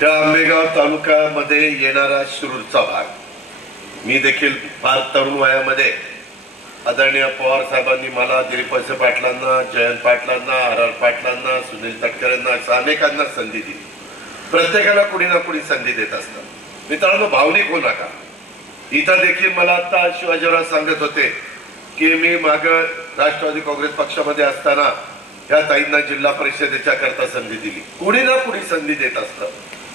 त्या आंबेगाव तालुक्यामध्ये येणारा शिरूरचा भाग. मी देखील फार तरुण वयामध्ये आदरणीय पवार साहेबांनी मला दिलीप पाटलांना जयंत पाटलांना आर आर पाटलांना सुनील तटकरेंना अशा अनेकांना संधी दिली. प्रत्येकाला कुणी ना कुणी संधी देत असतात. मित्रांनो भावनिक होऊ नका. इथं देखील मला आता शिवाजीराव सांगत होते की मी माग राष्ट्रवादी काँग्रेस पक्षामध्ये असताना या ताईंना जिल्हा परिषदेच्या करता संधी दिली. कुणी ना कुणी संधी देत असतं.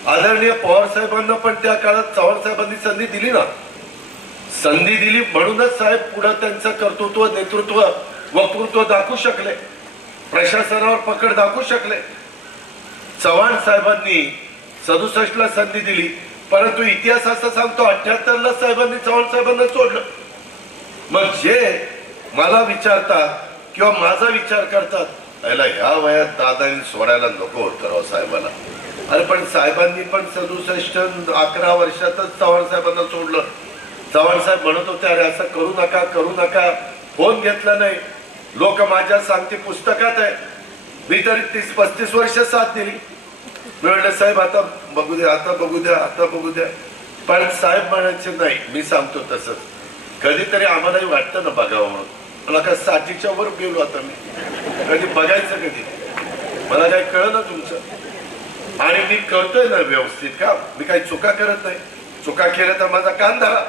आदरणीय पवार साहेबांना पण त्या काळात चव्हाण साहेबांनी संधी दिली ना. संधी दिली म्हणूनच साहेब पुढे त्यांचं कर्तृत्व नेतृत्व वक्तृत्व दाखवू शकले. प्रशासनावर पकड दाखवू शकले. चव्हाण साहेबांनी सदुसष्ट ला संधी दिली. परंतु इतिहास असं सांगतो अठ्याहत्तर ला साहेबांनी चव्हाण साहेबांना सोडलं. मग जे मला विचारतात किंवा माझा विचार करतात त्याला ह्या वयात दादांनी सोडायला नको होतं राव साहेबाला अरे पण साहेबांनी पण सदुसष्ट अकरा वर्षातच चव्हाण साहेबांना सोडलं. चव्हाण साहेब म्हणत होते अरे असं करू नका करू नका. फोन घेतला नाही. लोक माझ्या सांगते पुस्तकात आहे. मी तरी तीस पस्तीस वर्ष साथ दिली. मी म्हटलं साहेब आता बघू द्या आता बघू द्या आता बघू द्या. पण साहेब म्हणायचे नाही मी सांगतो तसंच. कधीतरी आम्हालाही वाटतं ना बघावं म्हणून. मला का साठीच्या वर गेलो आता मी. कधी बघायचं कधी? मला काही कळलं तुमचं? आणि मी करतोय ना व्यवस्थित का मी काही चुका करत नाही. चुका केल्या तर माझा कान धरा.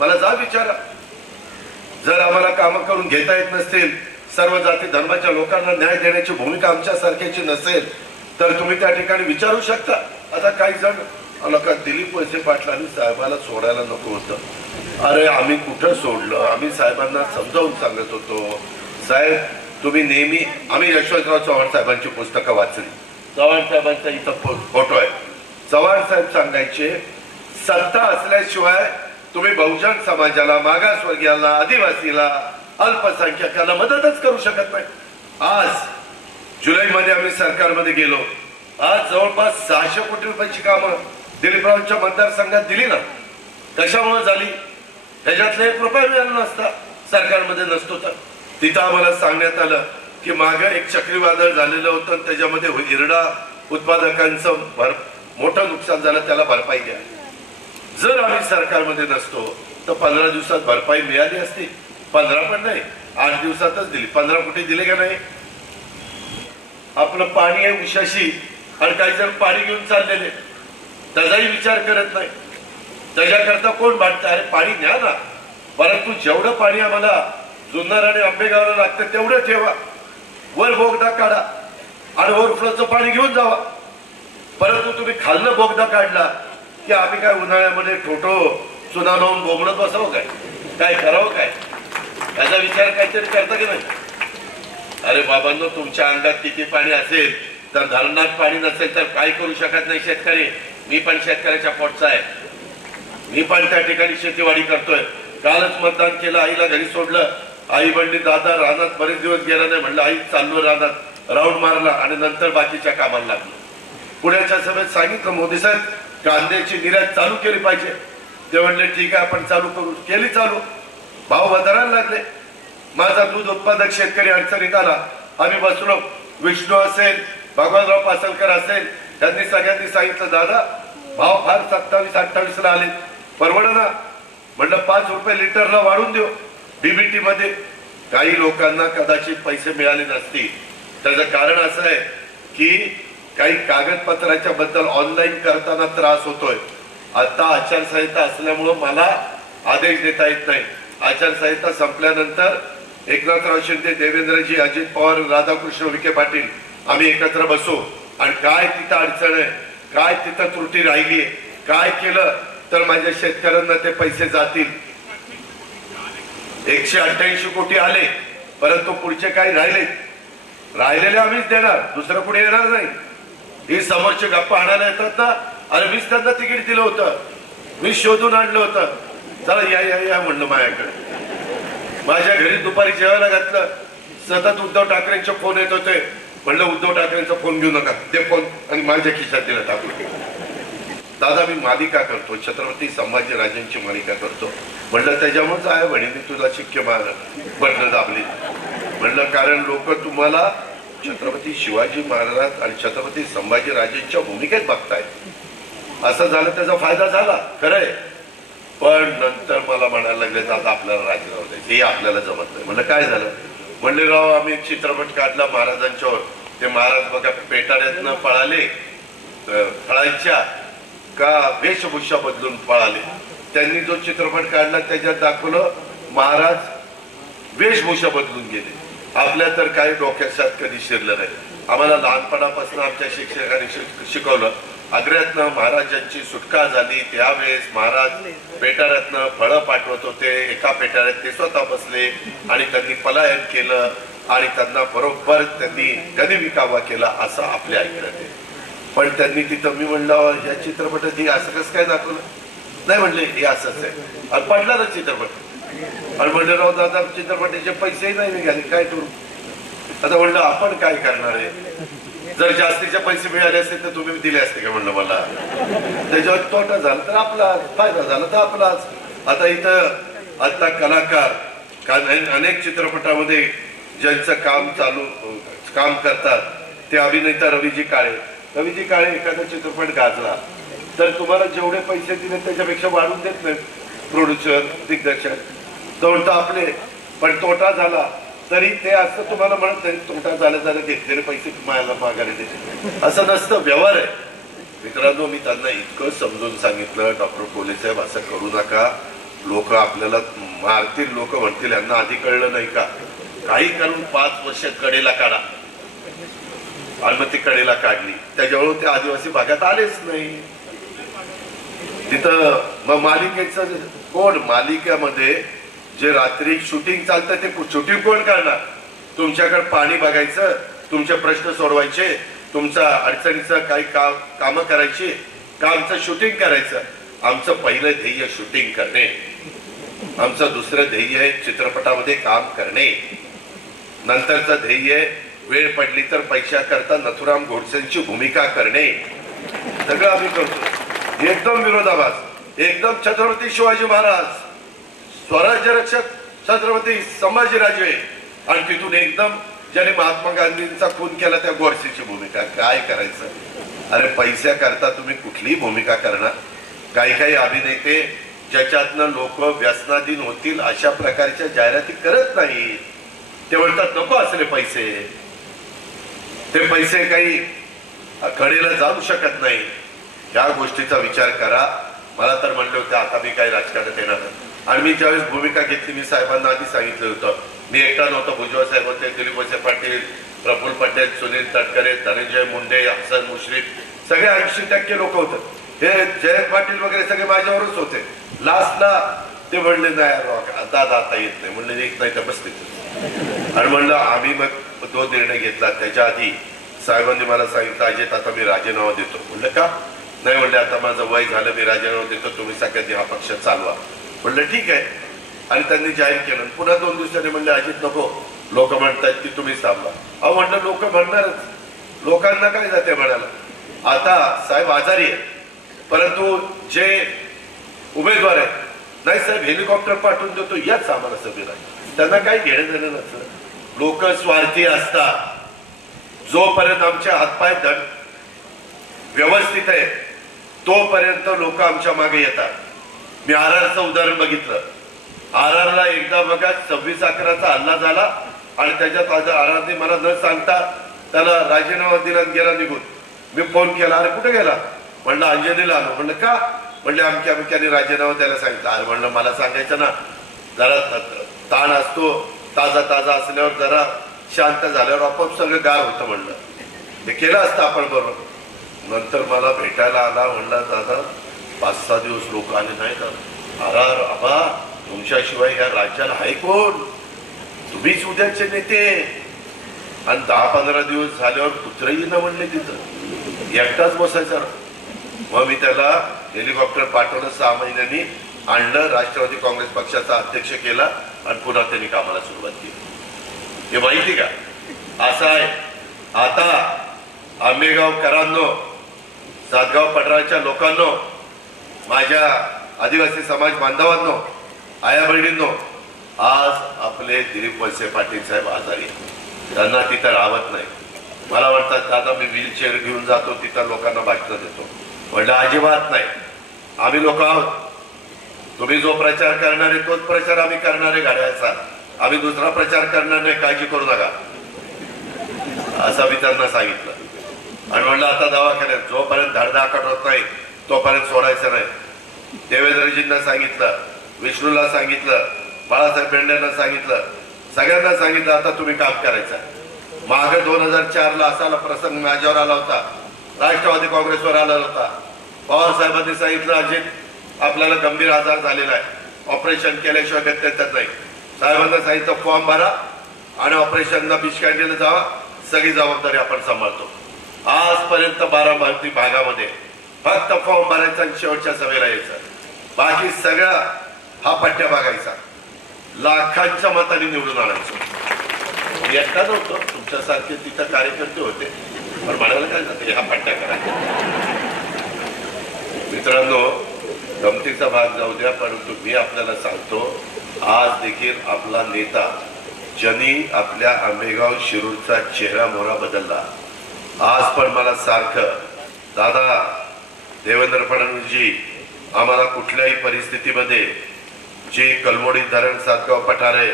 मला जा विचारा. जर आम्हाला कामं करून घेता येत नसतील सर्व जाती धर्माच्या लोकांना न्याय देण्याची भूमिका आमच्या सारख्याची नसेल तर तुम्ही त्या ठिकाणी विचारू शकता. आता काही जण आला का दिलीप वळसे पाटलांनी साहेबाला सोडायला नको होतं. अरे आम्ही कुठं सोडलं? आम्ही साहेबांना समजावून सांगत होतो. साहेब तुम्ही नेहमी आम्ही यशवंतराव चव्हाण साहेबांची पुस्तकं वाचली. चव्हाण साहेबांचा इथं फोटो आहे. चव्हाण साहेब सांगायचे सत्ता असल्याशिवाय तुम्ही बहुजन समाजाला मागासवर्गीयाला आदिवासीला अल्पसंख्याकाला मदतच करू शकत नाही. आज जुलैमध्ये आम्ही सरकारमध्ये गेलो. आज जवळपास सहाशे कोटी रुपयाची कामं दिलीपरावांच्या मतदारसंघात दिली ना कशामुळे झाली? त्याच्यातले एक रुपया नसता सरकारमध्ये नसतो तर. तिथं आम्हाला सांगण्यात आलं की मागे एक चक्रीवादळ झालेलं होतं आणि त्याच्यामध्ये हो- हिरडा उत्पादकांचं भर मोठं नुकसान झालं त्याला भरपाई द्या. जर आम्ही सरकारमध्ये नसतो तर पंधरा दिवसात भरपाई मिळाली असती. पंधरा पण नाही आठ दिवसातच दिली. पंधरा कोटी दिले का नाही? आपलं पाणी आहे उशाशी आणि काही जण पाणी घेऊन चाललेले. त्याचाही विचार करत नाही. त्याच्याकरता कोण भाटतं अरे पाणी न्या ना. परंतु जेवढं पाणी आम्हाला जुन्नर आणि आंबेगावला लागतं तेवढं ठेवा. वर बोगदा काढा आणि वर ओव्हरफ्लोचं पाणी घेऊन जावा. परंतु तुम्ही खालनं बोगदा काढला की आम्ही काय उन्हाळ्यामध्ये ठोठो चुना लावून बोबडत बसावं काय? काय करावं काय? त्याचा विचार काहीतरी करता की नाही? अरे बाबांनो तुमच्या अंगात किती पाणी असेल? तर धरणात पाणी नसेल तर काय करू शकत नाही शेतकरी? मी पण शेतकऱ्याच्या पोटचा आहे. मी पण त्या ठिकाणी शेतीवाडी करतोय. कालच मतदान केलं आईला घरी सोडलं. आई म्हणली दादा रानात बरेच दिवस गेला नाही. म्हणलं आई चाललो रानात. राऊंड मारला आणि नंतर बाकीच्या कामाला लागलो. पुण्याच्या सभेत सांगितलं मोदी साहेब कांद्याची निर्यात चालू केली पाहिजे. ते म्हणले ठीक आहे आपण चालू करू. केली चालू. भाव वधारायला लागले. माझा दूध उत्पादक शेतकरी अडचणीत आला. आम्ही बसलो. विष्णू असेल भगवानराव पासलकर असेल त्यांनी सगळ्यांनी सांगितलं दादा भाव फार सत्तावीस अठ्ठावीस ला आले परवड ना. म्हणलं पाच रुपये लिटरला वाढून देऊ. डीबीटी मध्ये काही लोकांना कदाचित पैसे मिळाले नसतील. त्याचं कारण असं आहे की काही कागदपत्राच्या बद्दल ऑनलाईन करताना त्रास होतोय. आता आचारसंहिता असल्यामुळं मला आदेश देता येत नाही. आचारसंहिता संपल्यानंतर एकनाथराव शिंदे देवेंद्रजी अजित पवार राधाकृष्ण विखे पाटील आम्ही एकत्र बसू. आणि काय तिथं अडचण आहे? काय तिथं त्रुटी राहिली काय केलं तर माझ्या शेतकऱ्यांना ते पैसे जातील? एकशे अठ्ठ्याऐंशी कोटी आले परंतु पुढचे काही राहिले? राहिलेले आम्हीच देणार दुसरं कुणी येणार नाही. ही समोरचे गप्पा आणायला येतात ना? अरे मीच त्यांना तिकीट दिलं होतं. मी शोधून आणलं होतं. चला या या या म्हणलं माझ्याकडे. माझ्या घरी दुपारी जेवायला घातलं. सतत उद्धव ठाकरेंचे फोन येत होते. म्हणलं उद्धव ठाकरेंचा फोन घेऊ नका. ते फोन आणि माझ्या खिशात दिला टाकून दादा मी मालिका करतो छत्रपती संभाजीराजांची मालिका करतो. म्हणलं त्याच्यामुळेच आहे म्हणे मी तुला शिक्के मार बटणं दाबली. म्हणलं कारण लोक तुम्हाला छत्रपती शिवाजी महाराज आणि छत्रपती संभाजीराजेंच्या भूमिकेत बघतायत. असं झालं त्याचा फायदा झाला. खरंय. पण नंतर मला म्हणायला लागले दादा आपल्याला राजीनामा द्यायचं हे आपल्याला जमत नाही. म्हणलं काय झालं? म्हणले राव आम्ही चित्रपट काढला महाराजांच्यावर. ते महाराज बघा पेटाड्यातनं पळाले फळांच्या का वेशभूषा बदलून पळाले. त्यांनी जो चित्रपट काढला त्याच्यात दाखवलं महाराज वेशभूषा बदलून गेले. आपल्या तर काही डोक्यात कधी शिरलं नाही. आम्हाला लहानपणापासून आमच्या शिक्षकांनी शिक- शिकवलं आग्र्यातनं महाराजांची सुटका झाली त्यावेळेस महाराज पेटाऱ्यातनं फळं पाठवत होते. एका पेटाऱ्यात ते स्वतः बसले आणि त्यांनी पलायन केलं आणि त्यांना बरोबर त्यांनी गनिविकावा केला असं आपल्या ऐकण्यात आहे पण त्यांनी तिथं मी म्हणलं या चित्रपटात हे असं कसं काय दाखवलं? नाही म्हणले हे असंच आहे. आणि पडला ना चित्रपट. आणि म्हणलं राव दादा चित्रपटाचे पैसेही नाही निघाले काय करू? आता म्हणलं आपण काय करणार आहे? जर जास्तीचे पैसे मिळाले असते तर तुम्ही दिले असते का म्हणलं मला? त्याच्यावर तोटा झाला तर आपला फायदा झाला तर आपलाच. आता इथं आता कलाकार अनेक चित्रपटामध्ये ज्यांचं काम चालू काम करतात ते अभिनेता रवीजी काळे. रवीजी काळे एखादा चित्रपट गाजला तर तुम्हाला जेवढे पैसे दिले त्याच्यापेक्षा वाढून देत नाही प्रोड्युसर दिग्दर्शक तोटा आपले पण तोटा झाला. तरी ते असं तुम्हाला म्हणत नाही तोटा झाला झाला घेतलेले पैसे तुम्हाला मागायला देते असं नसतं व्यवहार आहे. मित्रांनो मी त्यांना इतकं समजून सांगितलं डॉक्टर कोले साहेब असं करू नका. लोक आपल्याला मारतील लोक म्हणतील यांना आधी कळलं नाही का? काही करून पाच वर्ष कडेला काढा. आणि मग ती कडेला काढली. त्याच्यामुळे ते आदिवासी भागात आलेच नाही. तिथं मग मालिकेचं कोण? मालिकेमध्ये जे रात्री शूटिंग चालतं ते शूटिंग कोण करणार? तुमच्याकडे पाणी बघायचं तुमचे प्रश्न सोडवायचे तुमचा अडचणीचं काही काम कामं करायची का आमचं शूटिंग करायचं? आमचं पहिलं ध्येय शूटिंग करणे. आमचं दुसरं ध्येय आहे चित्रपटामध्ये काम करणे. नंतरचं ध्येय वेळ पडली तर पैशाकरता नथुराम गोडसेंची भूमिका करणे. सगळं आम्ही करतो. एकदम विरोधाभास. एकदम छत्रपती शिवाजी महाराज. स्वराज्य रक्षक छत्रपती संभाजीराजे आणि तिथून एकदम ज्याने महात्मा गांधींचा खून केला त्या गोरसेची भूमिका. काय करायचं? अरे पैशाकरता तुम्ही कुठलीही भूमिका करणार. काही काही अभिनेते ज्याच्यातनं लोक व्यसनाधीन होतील अशा प्रकारच्या जाहिराती करत नाही. ते म्हणतात नको असले पैसे. ते पैसे काही कडेला जाऊ शकत नाही. या गोष्टीचा विचार करा. मला तर म्हणले होते आता मी काही राजकारणात येणार नाही. आणि मी ज्यावेळेस भूमिका घेतली मी साहेबांना आधी सांगितलं होतं. मी एकटा नव्हतं भुजबळ साहेब होते दिलीप वसे पाटील प्रफुल्ल पटेल सुनील तटकरे धनंजय मुंडे हसन मुश्रीफ सगळे ऐंशी टक्के लोक होते. हे जयंत पाटील वगैरे सगळे माझ्यावरच होते. लास्टला ते म्हणले नाही आता आता येत नाही. म्हणले येत नाही तर बसते आणि म्हणलं आम्ही मग तो निर्णय घेतला. त्याच्या आधी साहेबांनी मला सांगितलं अजित आता मी राजीनामा देतो. म्हणलं का? नाही म्हणले आता माझं वय झालं मी राजीनामा देतो. तुम्ही सगळ्यांनी हा पक्ष चालवा. म्हणलं ठीक आहे. आणि त्यांनी जाहीर केलं. पुन्हा दोन दिवसांनी म्हणले अजित नको. लोक म्हणतात की तुम्ही थांबला अहो म्हणलं लोक म्हणणारच. लोकांना काय जाते म्हणाला आता साहेब आजारी आहे परंतु जे उमेदवार आहेत नाही साहेब हेलिकॉप्टर पाठवून देतो याच आम्हाला सभेला त्यांना काही घेणं देणं नसतं. लोक स्वार्थी असतात. जोपर्यंत आमच्या हातपाय दंड व्यवस्थित आहे तोपर्यंत लोक आमच्या मागे येतात. मी आर आरचं उदाहरण बघितलं. आर आरला एकदा बघा सव्वीस अकराचा हल्ला झाला आणि त्याच्यात आज आर आरने मला न सांगता त्याला राजीनामा दिला गेला निघून. मी फोन केला अरे कुठे गेला? म्हणलं अंजनीला आलो. म्हणलं का? म्हणले आमच्या अमक्याने राजीनामा द्यायला सांगितलं. अरे म्हणलं मला सांगायचं ना जरा ताण असतो ताजा ताजा असल्यावर जरा शांत झाल्यावर आपोआप सगळं गार होतं म्हणलं. ते केलं असतं आपण बरोबर. नंतर मला भेटायला आला म्हणला दादा पाच सहा दिवस लोक आले नाही का अरा आबा तुमच्याशिवाय या राज्याला आहे कोण? तुम्हीच उद्याचे नेते. आणि दहा पंधरा दिवस झाल्यावर कुत्रही न म्हणले तिथं. एकटाच बसायचा. मग मी त्याला हेलिकॉप्टर पाठवलं सहा महिन्यांनी आणलं राष्ट्रवादी काँग्रेस पक्षाचा अध्यक्ष केला आणि पुन्हा त्यांनी कामाला सुरुवात केली. हे माहिती का? असं आहे. आता आंबेगाव करांनो सातगाव पठाराच्या लोकांनो माझ्या आदिवासी समाज बांधवांनो आया बहिणींनो आज आपले दिलीप वळसे पाटील साहेब आजारी त्यांना तिथं राहत नाही. मला वाटतं दादा मी व्हीलचेअर घेऊन जातो तिथं लोकांना भाषण देतो. म्हणलं अजिबात नाही. आम्ही लोक आहोत. तुम्ही जो प्रचार करणारे तोच प्रचार आम्ही करणारे घड्याळचा आम्ही दुसरा प्रचार करणार नाही काळजी करू नका. असं मी त्यांना सांगितलं. आणि म्हणलं आता दवाखान्यात जोपर्यंत धडधाकट होत नाही तोपर्यंत सोडायचं नाही. देवेंद्रजींना सांगितलं विष्णूला सांगितलं बाळासाहेब पेंड्यांना सांगितलं सगळ्यांना सांगितलं आता तुम्ही काम करायचं मागे दोन हजार चारला असाला असा प्रसंग माझ्यावर आला होता. राष्ट्रवादी काँग्रेसवर आला होता. पवार साहेबांनी सांगितलं अजित आपल्याला गंभीर आजार झालेला आहे. ऑपरेशन केल्याशिवाय गत्यंतर नाही. साहेबांना सांगितलं फॉर्म भरा आणि ऑपरेशनला बिस्कॅन्डीला जावा. सगळी जबाबदारी आपण सांभाळतो. आजपर्यंत बारामती भागामध्ये फक्त फॉर्म भरायचा आणि शेवटच्या सभेला यायचं. बाकी सगळा हा पट्ट्या बघायचा. लाखांच्या मताने निवडून आणायचं. मी एकटा नव्हतो तुमच्यासारखे तिथं कार्यकर्ते होते. पण म्हणायला काय जाते हा पट्ट्या करायचा. मित्रांनो गमतीचा भाग जाऊ द्या परंतु मी आपल्याला सांगतो आज देखील आपला नेता ज्यांनी आपल्या आंबेगाव शिरूरचा चेहरा मोहरा बदलला. आज पण मला सारखं दादा देवेंद्र फडणवीसजी आम्हाला कुठल्याही परिस्थितीमध्ये जे कलमोडी धरण सातगाव पठारे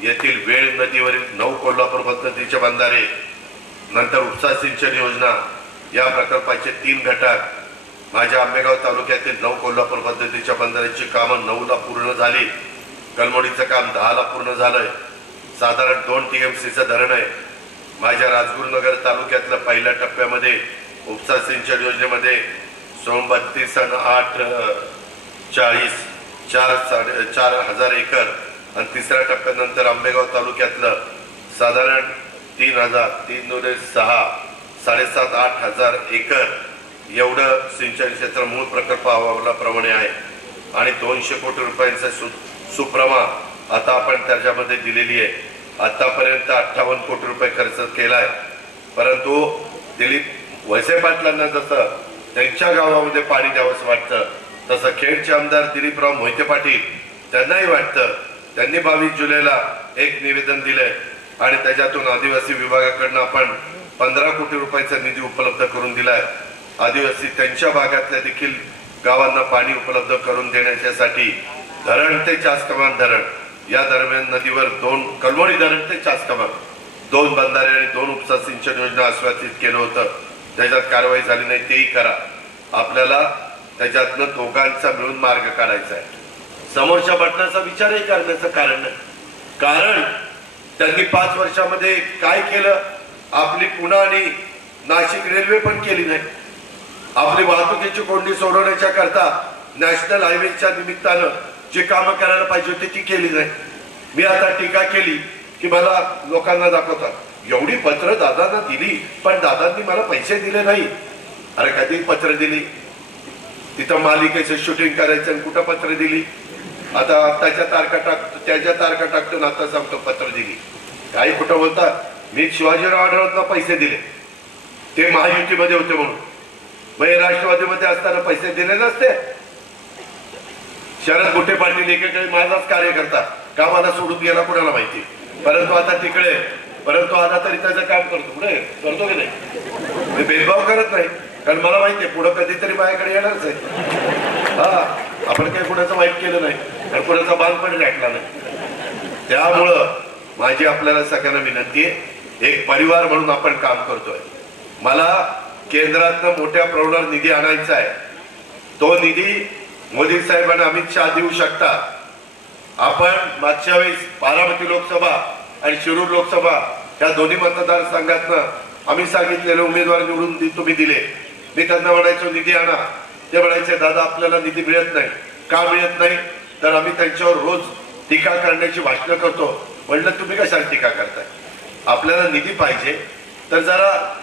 येथील वेळ नदीवरील नऊ कोल्हापूर पद्धतीचे बंधारे नंतर उपसा सिंचन योजना या प्रकल्पाचे तीन घटक माझ्या आंबेगाव तालुक्यातील नऊ कोल्हापूर पद्धतीच्या बंधाऱ्याची कामं नऊला पूर्ण झाली. कलमोडीचं काम दहाला पूर्ण झालंय. साधारण दोन टी एम सीचं धरण आहे. माझ्या राजगुरुनगर तालुक्यातल्या पहिल्या टप्प्यामध्ये उपसा सिंचन योजनेमध्ये बत्तीस आणि आठ चाळीस चार साडे चार हजार एकर. आणि तिसऱ्या टप्प्यानंतर आंबेगाव तालुक्यातलं साधारण तीन हजार तीन दोन सहा साडेसात आठ हजार एकर. एवढं सिंचन क्षेत्र मूळ प्रकल्प अहवालाप्रमाणे आहे. आणि दोनशे कोटी रुपयांचा सु सुप्रमा आता आपण त्याच्यामध्ये दिलेली आहे. आतापर्यंत अठ्ठावन्न कोटी रुपये खर्च केला आहे परंतु दिलीप वैसे पाटलांना जसं त्यांच्या गावामध्ये पाणी द्यावंसं वाटतं. तसं खेडचे आमदार दिलीपराव मोहिते पाटील त्यांनाही वाटतं. त्यांनी बावीस जुलैला एक निवेदन दिलंय. आणि त्याच्यातून आदिवासी विभागाकडनं आपण पंधरा कोटी रुपयाचा निधी उपलब्ध करून दिलाय. आदिवासी त्यांच्या भागातल्या देखील गावांना पाणी उपलब्ध करून देण्याच्यासाठी धरण ते चासकमान धरण. या दरम्यान नदीवर दोन कलवणी धरण ते चासकमान दोन बंधारे आणि दोन उपसा सिंचन योजना आश्वासित केलं होतं. त्याच्यात कारवाई झाली नाही तेही करा. आपल्याला त्याच्यातनं दोघांचा मिळून मार्ग काढायचा आहे. समोरच्या बटनाचा विचारही करण्याचं कारण नाही. कारण त्यांनी पाच वर्षामध्ये काय केलं? आपली पुणे आणि नाशिक रेल्वे पण केली नाही. आपली वाहतुकीची कोंडी सोडवण्याच्या करता नॅशनल हायवेच्या निमित्तानं जी कामं करायला पाहिजे होती ती केली नाही. मी आता टीका केली की मला लोकांना दाखवतात. एवढी पत्र दादांना दिली पण दादांनी मला पैसे दिले नाही. अरे कधी पत्र दिली? तिथं मालिकेचं शूटिंग करायचं आणि कुठं पत्र दिली? आता त्याच्या तारखा टाकतो त्याच्या तारखा टाकतो आता सांगतो पत्र दिली. काही कुठं बोलतात मी शिवाजीराव आढळतला पैसे दिले. ते महायुतीमध्ये होते म्हणून. मग हे राष्ट्रवादीमध्ये असताना पैसे दिले नसते. शरद गुट्टे पाटील एकेकडे माझाच कार्यकर्ता. का मला सोडून गेला कुणाला माहिती? परंतु आता तिकडे परंतु आता तरी त्याचं काम करतो पुढे करतो की नाही? मी भेदभाव करत नाही कारण मला माहिती आहे पुढं कधीतरी माझ्याकडे येणारच आहे. हा आपण काही कुणाचं वाईट केलं नाही आणि कुणाचा बांध पण गाठला नाही. त्यामुळं माझी आपल्याला सगळ्यांना विनंती आहे एक परिवार म्हणून आपण काम करतोय. मला केंद्रातनं मोठ्या प्रमाणावर निधी आणायचा आहे. तो निधी मोदी साहेबांना अमित शहा देऊ शकता. आपण मागच्या वेळेस बारामती लोकसभा आणि शिरूर लोकसभा या दोन्ही मतदारसंघातनं आम्ही सांगितलेले उमेदवार निवडून तुम्ही दिले. मी त्यांना म्हणायचो निधी आणा. ते म्हणायचे दादा आपल्याला निधी मिळत नाही. का मिळत नाही? तर आम्ही त्यांच्यावर रोज टीका करण्याची भाषणं करतो. म्हणलं तुम्ही कशाला टीका करताय? आपल्याला निधी पाहिजे. तर जरा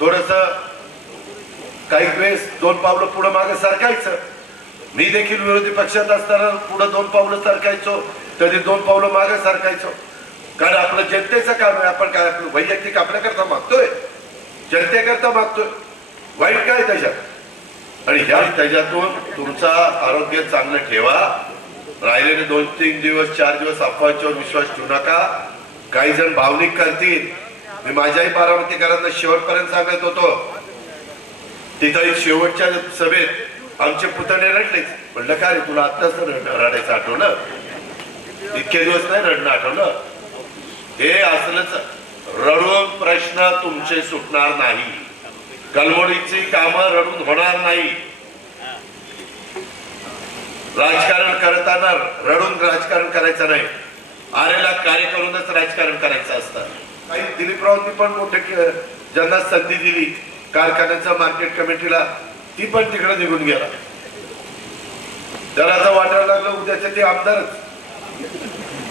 थोडस काही वेळेस दोन पावलं पुढं मागे सरकायचं. मी देखील विरोधी पक्षात असताना पुढं दोन पावलं सरकायचो. तरी दोन पावलं मागे सरकायचो. कारण आपलं जनतेचं काम आहे. आपण काय आपलं वैयक्तिक आपल्याकरता मागतोय. जनतेकरता मागतोय. वाईट काय त्याच्यात? आणि ह्या त्याच्यातून तुमचा आरोग्य चांगलं ठेवा. राहिलेले दोन तीन दिवस चार दिवस अफवांच्यावर विश्वास ठेवू नका. काही जण भावनिक करतील. मी माझ्याही बारामतीकरांना शेवटपर्यंत सांगत होतो. तिथं शेवटच्या सभेत आमचे पुतणे रडलेच. म्हणलं काय रे तुला आत्ताच रडायचं आठवलं? इतके दिवस नाही रडणं आठवलं? हे असलंच रडून प्रश्न तुमचे सुटणार नाही. कलमोडीची कामं रडून होणार नाही. राजकारण करताना रडून राजकारण करायचं नाही. आरेला कार्य करूनच राजकारण करायचं असतं. काही दिलीपरावांनी पण मोठे ज्यांना संधी दिली कारखान्याच्या मार्केट कमिटीला ती पण तिकडे निघून गेला. त्याला असं वाटायला लागलं उद्याचे ते आमदारच.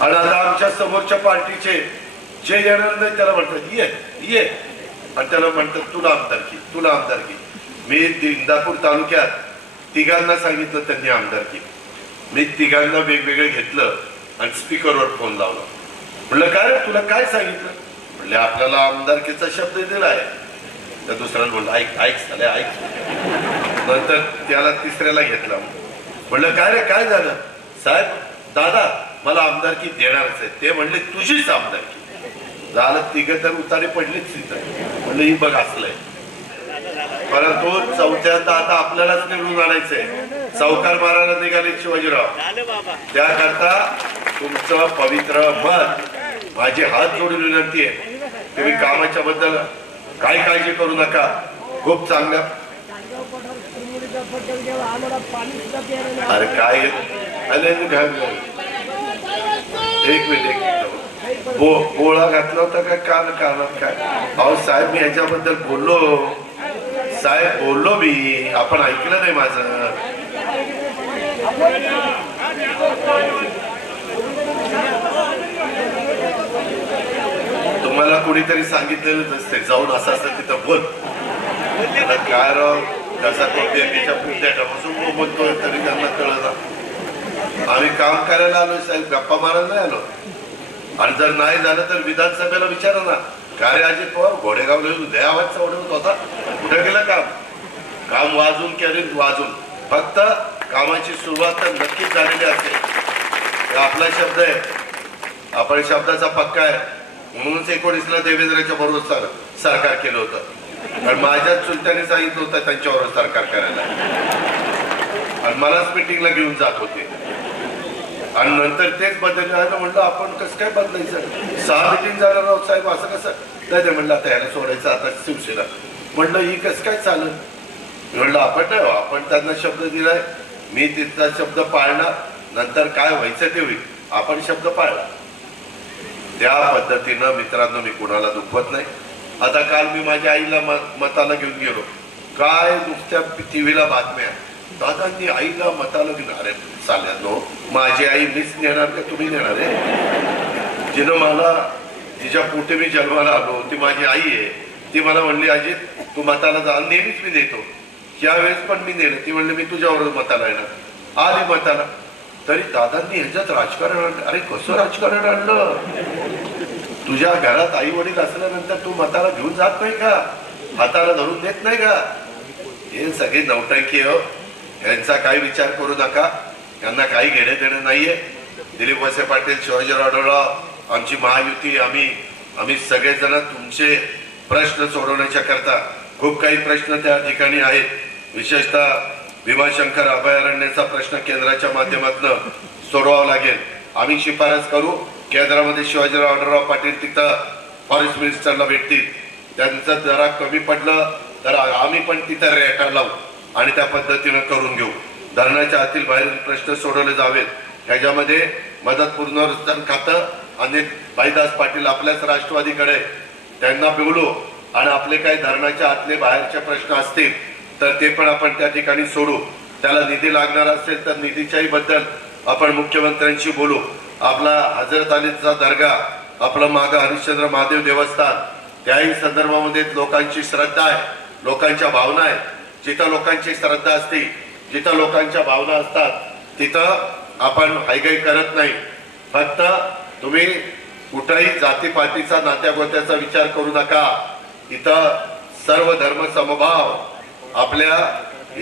आणि आता आमच्या समोरच्या पार्टीचे जे येणार नाही त्याला म्हणतात ये ये. आणि त्याला म्हणतात तुला आमदारकी तुला आमदारकी मी इंदापूर तालुक्यात तिघांना सांगितलं त्यांनी आमदारकी मी तिघांना वेगवेगळे घेतलं आणि स्पीकरवर फोन लावला. म्हणलं काय रे, तुला काय सांगितलं? म्हणले आपल्याला आमदारकीचा शब्द दिला आहे. तर दुसऱ्याला म्हणलं ऐक ऐक झालं ऐक. नंतर त्याला तिसऱ्याला घेतला. म्हणलं काय रे काय झालं? साहेब दादा मला आमदारकी देणारच आहे. ते म्हणले तुझीच आमदारकी. झालं तिघ तर उतारे पडलीच तिथं. म्हणलं ही बघ असलंय. परंतु चौथ्यांदा आता आपल्यालाच निवडून आणायचंय. चौकार मारायला निघाले शिवाजीराव. त्याकरता तुमचं पवित्र मत माझी हात जोडून विनंती आहे. तुम्ही कामाच्या बद्दल काय काळजी करू नका. खूप चांगल्या अरे काय? अरे एक मिनिट. बो घातला होता का? कान कानात काय? अहो साहेब मी याच्याबद्दल बोललो. साहेब बोललो मी. आपण ऐकलं नाही माझ. तुम्हाला कुणीतरी सांगितलेलंच असते जाऊन असं असं तिथं बोल. काय राव? कसा तो बेबीच्या पुण्यापासून बोलतोय तरी त्यांना कळलं. आम्ही काम करायला आलो साहेब. गप्पा मारायला नाही आलो. आणि जर नाही झालं तर विधानसभेला विचारा ना. काय रे अजित पवार घोडेगावला येऊन लय आवाज चढवत होता. कुठे गेलं काम? काम वाजून केले वाजून. फक्त कामाची सुरुवात तर नक्कीच झालेली असते आपला शब्द आहे. आपण शब्दाचा पक्का आहे. म्हणूनच एकोणीसला देवेंद्रच्या बरोबर सर सरकार केलं होतं. कारण माझ्याच चुलत्याने सांगितलं होतं त्यांच्याबरोबर सरकार करायला. आणि मलाच मिटिंगला घेऊन जात होते. आणि नंतर तेच बदलले आहे म्हणलं आपण कसं काय बदलायचं? सहा मिटिंग झालं राव साहेब असं कसं? नाही ते म्हणलं आता ह्याला सोडायचं आता शिवसेना. म्हणलं ही कसं काय चालेल? म्हणलं आपण नाही आपण त्यांना शब्द दिलाय मी तिथला शब्द पाळणार नंतर काय व्हायचं ते होईल. आपण शब्द पाळला. त्या पद्धतीनं मित्रांनो मी कुणाला दुखवत नाही. आता काल मी माझ्या आईला मताला घेऊन गेलो. काय नुसत्या टीव्हीला बातम्या. दादांनी आईला मताला घेणार अरे चालल्यानो माझी आई मीच नेणार का तुम्ही नेणार आहे? जिनं मला तिच्या पोटे मी जन्माला आलो ती माझी आई आहे. ती मला म्हणली अजित तू मताला जा. नेहमीच मी देतो. यावेळेस पण मी नेलं. ती म्हणली मी तुझ्यावर मताला येणार. आली मताला. तरी दादांनी ह्याच्यात राजकारण आणलं. अरे कसं राजकारण आणलं? तुझ्या घरात आई वडील असल्यानंतर तू मताला घेऊन जात नाही का? हाताला धरून देत नाही का? हे सगळे नवटंकी हो. यांचा काही विचार करू नका. यांना काही घेणं देणं नाहीये. दिलीप वसे पाटील शिवाजीराव आढळराव आमची महायुती आम्ही आम्ही सगळेजण तुमचे प्रश्न सोडवण्याच्या करता खूप काही प्रश्न त्या ठिकाणी आहेत. विशेषतः भीमाशंकर अभयारण्याचा प्रश्न केंद्राच्या माध्यमातून सोडवावा लागेल. आम्ही शिफारस करू. केंद्रामध्ये शिवाजीराव आढळराव पाटील तिथं फॉरेस्ट मिनिस्टरला भेटतील. त्यांचं जरा कमी पडलं तर आम्ही पण तिथं रेटा लावू. आणि त्या पद्धतीनं करून घेऊ. धरणाच्या आतील बाहेरील प्रश्न सोडवले जावेत. ह्याच्यामध्ये मदत पुनर्वसन खातं आणि भाईदास पाटील आपल्याच राष्ट्रवादीकडे त्यांना पिवलो आणि आपले काही धरणाच्या आतले बाहेरचे प्रश्न असतील तर ते पण आपण त्या ठिकाणी सोडू. त्याला निधी लागणार असेल तर निधीच्याही बद्दल आपण मुख्यमंत्र्यांशी बोलू. आपला हजरत अलीचा दर्गा आपलं मागं हरिश्चंद्र महादेव देवस्थान त्याही संदर्भामध्ये लोकांची श्रद्धा आहे लोकांच्या भावना आहेत. जिथं लोकांची श्रद्धा असते जिथं लोकांच्या भावना असतात तिथं आपण हायगाई करत नाही. फक्त तुम्ही कुठंही जातीपातीचा नात्यागोत्याचा विचार करू नका. इथं सर्व धर्म समभाव आपल्या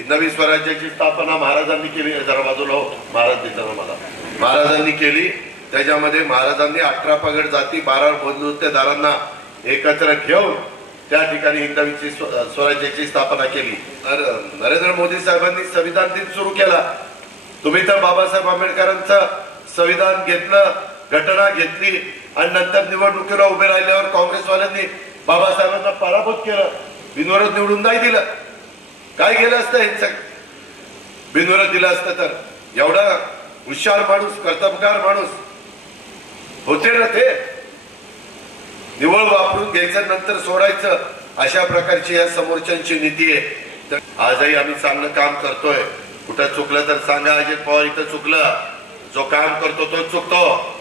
नवी स्वराज्याची स्थापना महाराजांनी केली. जरा बाजूला हो. महाराज दिसणार मला. महाराजांनी केली. त्याच्यामध्ये महाराजांनी अठरा पगड जाती बारा बंधुतेदारांना एकत्र घेऊन त्या ठिकाणी हिंदवीची स्वराज्याची स्थापना केली. तर नरेंद्र मोदी साहेबांनी संविधान दिन सुरू केला. तुम्ही तर बाबासाहेब आंबेडकरांचं संविधान घेतलं घटना घेतली आणि नंतर निवडणुकीला उभे राहिल्यावर काँग्रेसवाल्यांनी बाबासाहेबांना पराभूत केलं. बिनविरोध निवडून नाही दिलं. काय केलं असतं हिंसक बिनविरोध दिलं असतं तर. एवढा हुशार माणूस कर्तबगार माणूस. होते ना ते? निवळ वापरून घ्यायचं नंतर सोडायचं अशा प्रकारची या समोरच्यांची नीती आहे. तर आजही आम्ही चांगलं काम करतोय. कुठं चुकलं तर सांगा अजित पवार इथं चुकलं. जो काम करतो तो चुकतो.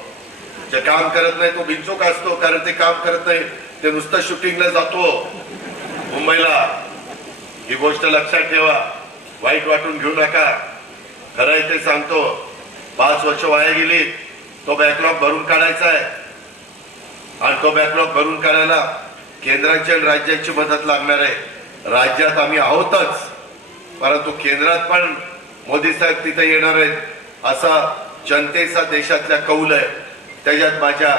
जे काम करत नाही तो बिनचूक असतो कारण ते काम करत नाही. ते नुसतं शूटिंगला जातो. मुंबईला. ही गोष्ट लक्षात ठेवा. वाईट वाटून घेऊ नका. खरं ते सांगतो. पाच वर्ष वाया गेली तो बॅकलॉग भरून काढायचा आहे. आणि तो बॅकलॉग भरून काढायला केंद्राची आणि राज्याची मदत लागणार आहे. राज्यात आम्ही आहोतच परंतु केंद्रात पण मोदी साहेब तिथे येणार आहेत असा जनतेचा देशातल्या कौल आहे. त्याच्यात माझ्या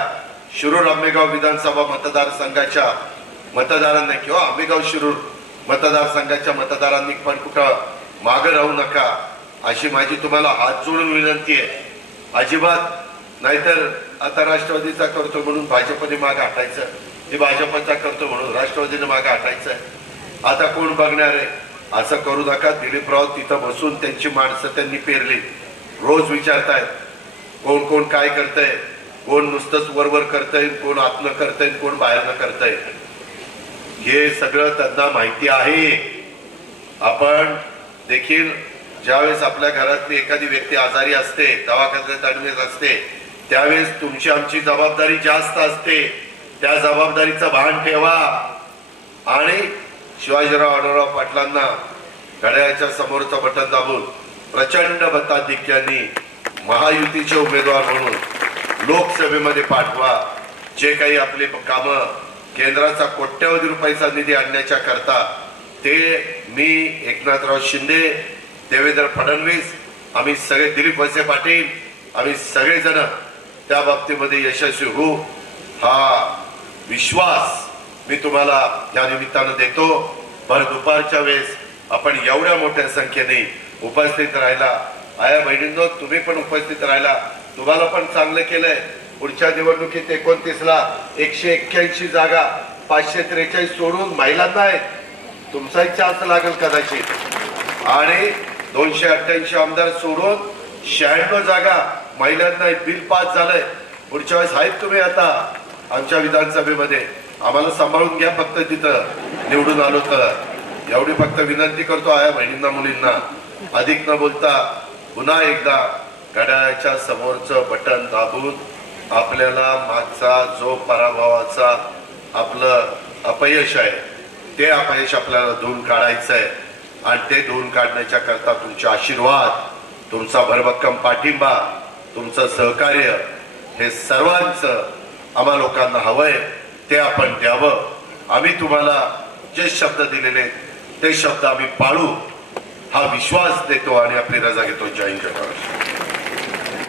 शिरूर आंबेगाव विधानसभा मतदारसंघाच्या मतदारांना किंवा आंबेगाव शिरूर मतदारसंघाच्या मतदारांनी पण कुठं मागं राहू नका अशी माझी तुम्हाला हात जोडून विनंती आहे. अजिबात नाहीतर आता राष्ट्रवादीचा करतो म्हणून भाजपने मागे हटायचं मी भाजपचा करतो म्हणून राष्ट्रवादीने मागे हटायचं आता कोण बघणार आहे? असं करू नका. दिलीपराव तिथं बसून त्यांची माणसं त्यांनी पेरली. रोज विचारतायत कोण कोण काय करतंय? कोण नुसतंच वरवर करतंय कोण आतनं करतंय कोण बाहेरनं करतंय? हे सगळं त्यांना माहिती आहे. आपण देखील ज्यावेळेस आपल्या घरातली एखादी व्यक्ती आजारी असते दवाखान्यात ऍडमिट असते त्यावेळेस तुमची आमची जबाबदारी जास्त असते त्या जबाबदारीचं भान ठेवा. आणि शिवाजीराव आढळराव पाटलांना घड्याळाच्या समोरचं बटन दाबून प्रचंड मताधिक्यांनी महायुतीचे उमेदवार म्हणून लोकसभेमध्ये पाठवा. जे काही आपले कामं केंद्राचा कोट्यवधी रुपयाचा निधी आणण्याच्या करता ते मी एकनाथराव शिंदे देवेंद्र फडणवीस आम्ही सगळे दिलीप वळसे पाटील आम्ही सगळेजण त्या बाबतीमध्ये यशस्वी होऊ हा विश्वास मी तुम्हाला या निमित्तानं देतो. भर दुपारच्या वेळेस आपण एवढ्या मोठ्या संख्येने उपस्थित राहिला. आया बहिणींनो तुम्ही पण उपस्थित राहिला. तुम्हाला पण चांगलं केलंय. पुढच्या निवडणुकीत एकोणतीसला एकशे एक्क्याऐंशी जागा पाचशे त्रेचाळीस सोडून महिलांना आहेत. तुमचाही चान्स लागेल कदाचित. आणि दोनशे अठ्ठ्याऐंशी आमदार सोडून शहाण्णव जागा महिलांना एक बिल पास झालंय. पुढच्या वेळेस आहेत तुम्ही आता आमच्या विधानसभेमध्ये. आम्हाला सांभाळून घ्या फक्त तिथं. निवडून आलो तर. एवढी फक्त विनंती करतो आया बहिणींना मुलींना. अधिक न बोलता पुन्हा एकदा घड्याळाच्या समोरचं बटन दाबून आपल्याला मागचा जो पराभवाचा आपलं अपयश आहे ते अपयश आपल्याला धुवून काढायचं आहे आणि ते धुवून काढण्याच्या करता तुमचे आशीर्वाद तुमचा भरभक्कम पाठिंबा तुमचं सहकार्य हे सर्वांचं आम्हा लोकांना हवंय ते आपण द्यावं. आम्ही तुम्हाला जे शब्द दिलेले ते शब्द आम्ही पाळू. हा विश्वास देतो आणि आपली रजा घेतो. जय हिंद. जय महाराष्ट्र